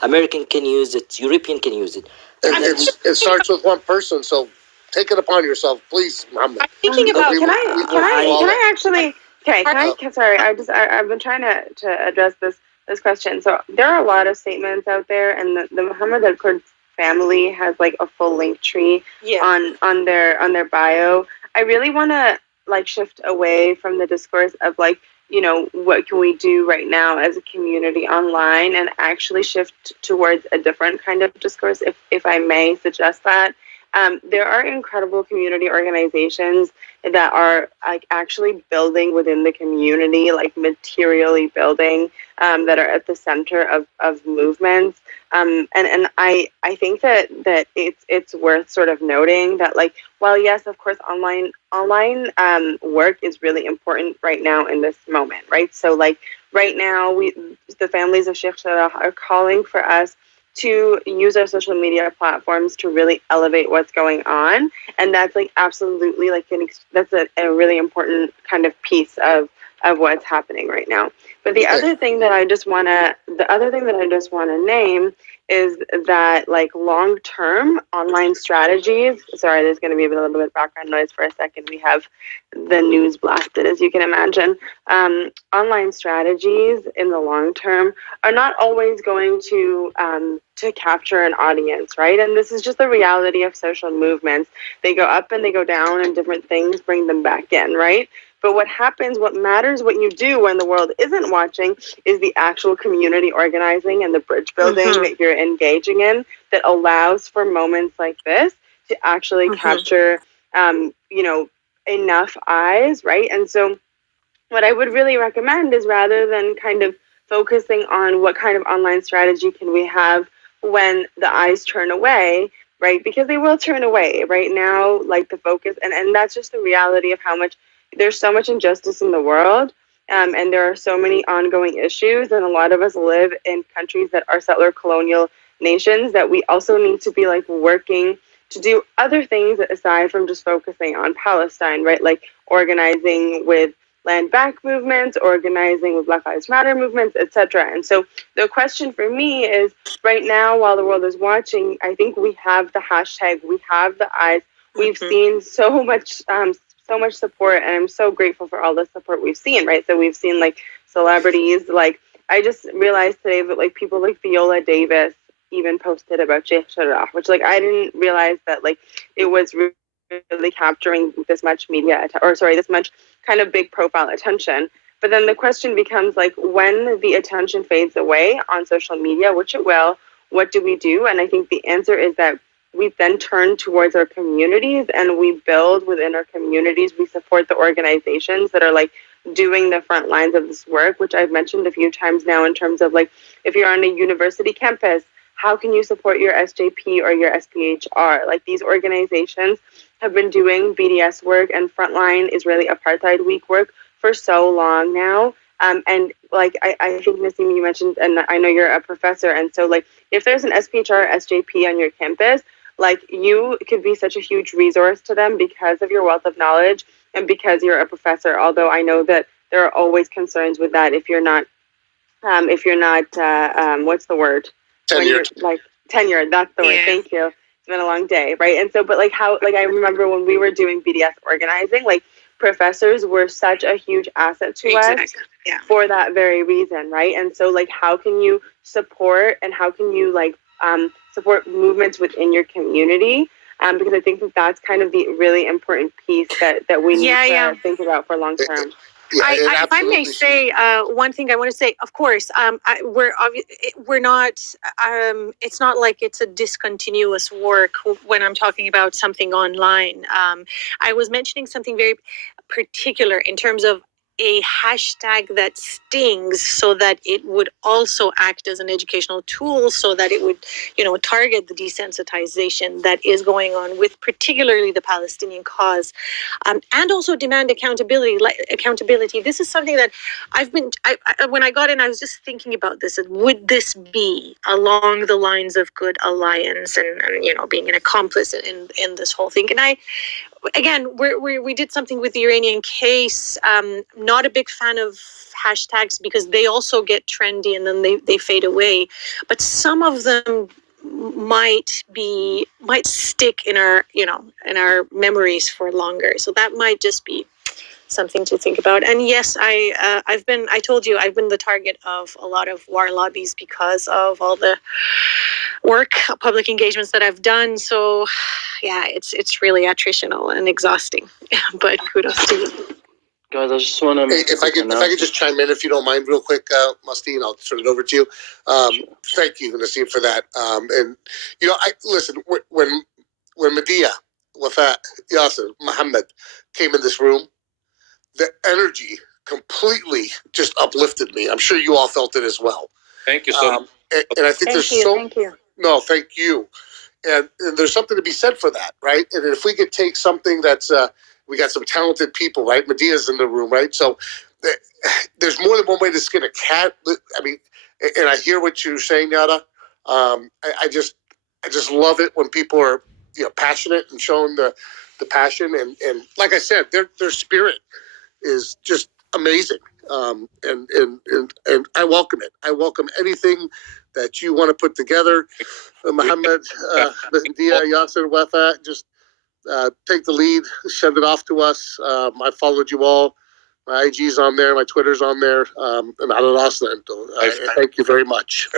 American can use it, European can use it. It starts with one person, so take it upon yourself, please, Muhammad. I'm thinking about. Can I actually? Okay, sorry, I've been trying to address this question. So there are a lot of statements out there, and the Muhammad Al Kurd family has like a full link tree on their bio. I really want to like shift away from the discourse of like, what can we do right now as a community online, and actually shift towards a different kind of discourse, if I may suggest that. There are incredible community organizations that are like actually building within the community, like materially building, that are at the center of movements. And I think that it's worth sort of noting that, like, while yes, of course, online work is really important right now in this moment, right? So like right now, the families of Sheikh Jarrah are calling for us to use our social media platforms to really elevate what's going on, and that's like absolutely like that's a really important kind of piece of what's happening right now. But the other thing that I just want to name is that like long term online strategies. Sorry, there's going to be a little bit of background noise for a second. We have the news blasted, as you can imagine. Online strategies in the long term are not always going to capture an audience, right? And this is just the reality of social movements. They go up and they go down, and different things bring them back in, right? But what happens, what matters, what you do when the world isn't watching is the actual community organizing and the bridge building that you're engaging in, that allows for moments like this to actually capture, enough eyes, right? And so what I would really recommend is, rather than kind of focusing on what kind of online strategy can we have when the eyes turn away, right? Because they will turn away right now, like the focus, and that's just the reality of how much there's so much injustice in the world. And there are so many ongoing issues, and a lot of us live in countries that are settler colonial nations, that we also need to be like working to do other things aside from just focusing on Palestine, right? Like organizing with land back movements, organizing with Black Lives Matter movements, etc. And so the question for me is, right now, while the world is watching, I think we have the hashtag, we have the eyes, we've seen so much support, and I'm so grateful for all the support we've seen, right? So we've seen like celebrities, like I just realized today that like people like Viola Davis even posted about Sheikh Jarrah, which like I didn't realize that like it was really capturing this much this much kind of big profile attention. But then the question becomes like, when the attention fades away on social media, which it will, what do we do? And I think the answer is that we then turn towards our communities and we build within our communities. We support the organizations that are like doing the front lines of this work, which I've mentioned a few times now, in terms of like, if you're on a university campus, how can you support your SJP or your SPHR? Like, these organizations have been doing BDS work and frontline Israeli Apartheid Week work for so long now. And like, I think, Nassim, you mentioned, and I know you're a professor, and so like, if there's an SPHR or SJP on your campus, like, you could be such a huge resource to them because of your wealth of knowledge and because you're a professor. Although I know that there are always concerns with that if you're not, what's the word? Tenured. Like tenured, that's the word. Thank you. It's been a long day, right? And so, but like how, like I remember when we were doing BDS organizing, like professors were such a huge asset to us for that very reason, right? And so like, how can you support, and how can you like support movements within your community? Because I think that that's kind of the really important piece that we need to think about for long term. If I may say one thing, I want to say, of course, we're not. It's not like it's a discontinuous work when I'm talking about something online. I was mentioning something very particular in terms of a hashtag that stings, so that it would also act as an educational tool, so that it would, target the desensitization that is going on with particularly the Palestinian cause, and also demand accountability. This is something that when I got in, I was just thinking about this. Would this be along the lines of Good Alliance and being an accomplice in this whole thing? And again, we did something with the Iranian case. Not a big fan of hashtags because they also get trendy and then they fade away. But some of them might stick in our memories for longer. So that might just be something to think about. And yes, I told you I've been the target of a lot of war lobbies because of all the work, public engagements that I've done. So yeah, it's really attritional and exhausting. But kudos to you. Guys, I just want to. Hey, if I could just chime in, if you don't mind, real quick, Mustine, I'll turn it over to you. Thank you, Nassim, for that. And listen, when Medea, Wafat, Yasser, Muhammad came in this room, the energy completely just uplifted me. I'm sure you all felt it as well. Thank you so much. And I think Thank you. No, thank you. And there's something to be said for that, right? And if we could take something that's we got some talented people, right? Medea's in the room, right? So there's more than one way to skin a cat. I mean, and I hear what you're saying, Yada. I just love it when people are passionate and showing the passion, and like I said, their spirit is just amazing. And I welcome it. I welcome anything that you want to put together. Muhammad, Dia, Yasser, Wafat, just take the lead, send it off to us. I followed you all. My IG's on there, my Twitter's on there, and thank you very much.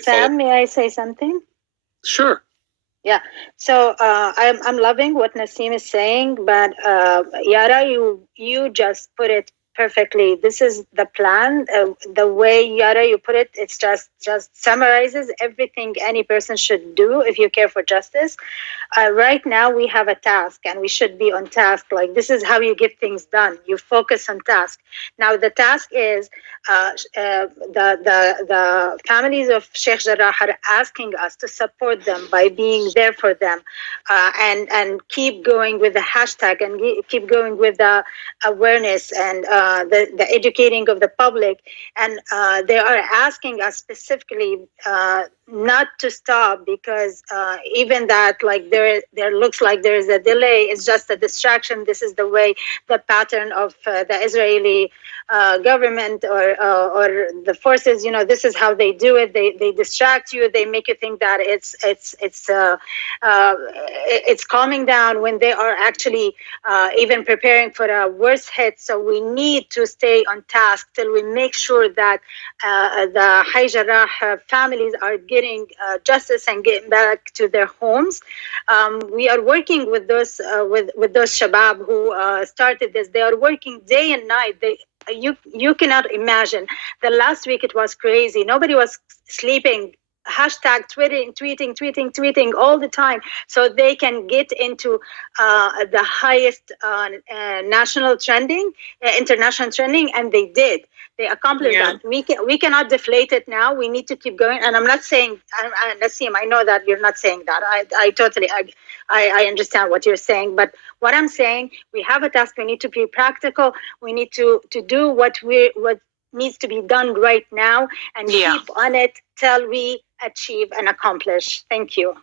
Sam, may I say something? Sure. Yeah. So I'm loving what Nassim is saying, but Yara, you just put it perfectly. This is the plan. The way Yara you put it, it's just summarizes everything any person should do if you care for justice. Right now we have a task and we should be on task. Like, this is how you get things done. You focus on task. Now the task is the families of Sheikh Jarrah are asking us to support them by being there for them, and keep going with the hashtag and keep going with the awareness and the educating of the public. And they are asking us specifically not to stop, because even that, like, there looks like there is a delay. It's just a distraction. This is the way, the pattern of the Israeli government or the forces. This is how they do it. They distract you. They make you think that it's calming down when they are actually even preparing for a worse hit. So we need to stay on task till we make sure that the Hayy Jarrah families are getting justice and getting back to their homes. We are working with those Shabab who started this. They are working day and night. You cannot imagine. The last week it was crazy. Nobody was sleeping. Hashtag tweeting all the time, so they can get into the highest national trending, international trending, and they did. They accomplished that. We cannot deflate it now. We need to keep going. And I'm not saying, Nassim, I know that you're not saying that. I totally, I understand what you're saying. But what I'm saying, we have a task. We need to be practical. We need to do what needs to be done right now, and keep on it till we achieve and accomplish. Thank you.